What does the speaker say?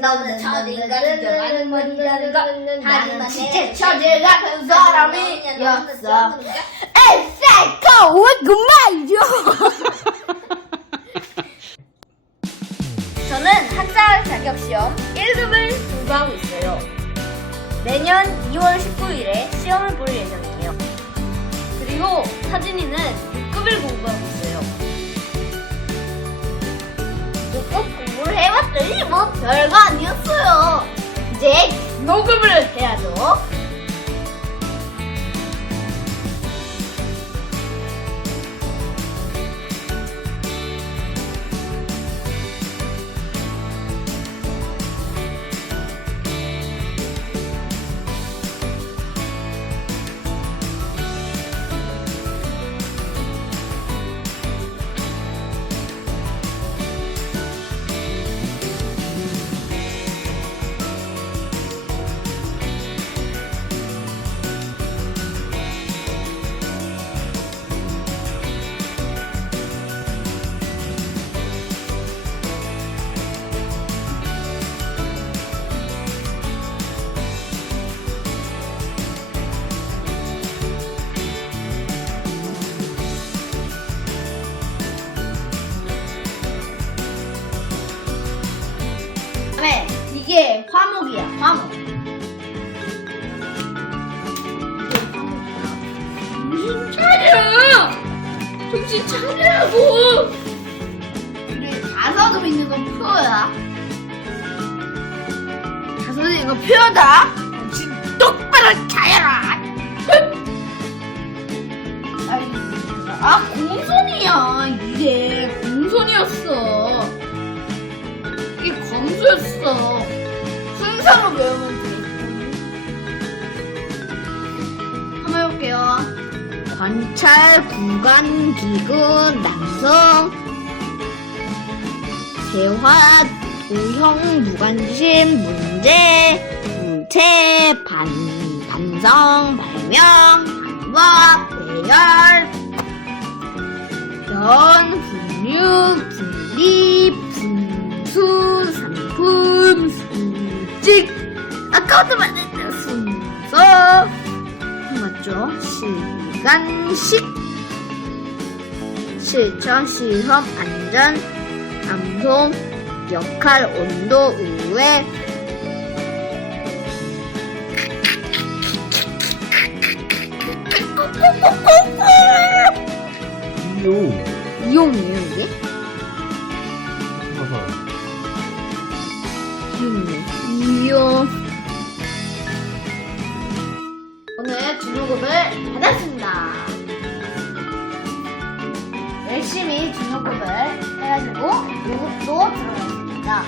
너는 천인가 진정한 머리라는가 하지만 진짜 천재 같은 사람이었어 에이, 사이코! 왜그 말이죠? 저는 한자 자격시험 1급을 공부하고 있어요. 내년 2월 19일에 시험을 볼 예정이에요. 그리고 사진이는 6급을 공부하고 있어요. 공부를 해봤더니 뭐 별거 아니었어요. 이제 녹음을 해야죠. 이게 화목이야 화목. 정신 차려 정신 차리라고. 우리 다섯으로 있는 건 표야. 있는 건 표다. 정신 똑바로 차려라. 아 공손이야. 이게 공손이었어. 이게 검수였어 관찰, 구간, 기근, 남성, 대화, 도형, 무관심, 문제, 물체, 반, 반성, 발명, 반박, 배열, 변, 분류, 분리, 분수, 상품, 수직, 아까부터 말했던 순서, 맞죠? 시 간식, 실천, 시험, 안전, 방송, 역할, 온도? 하하 이용이네. 이용. 오늘 중요급을 받았습니다. 열심히 중요급을 해가지고 요급도 들어갔습니다.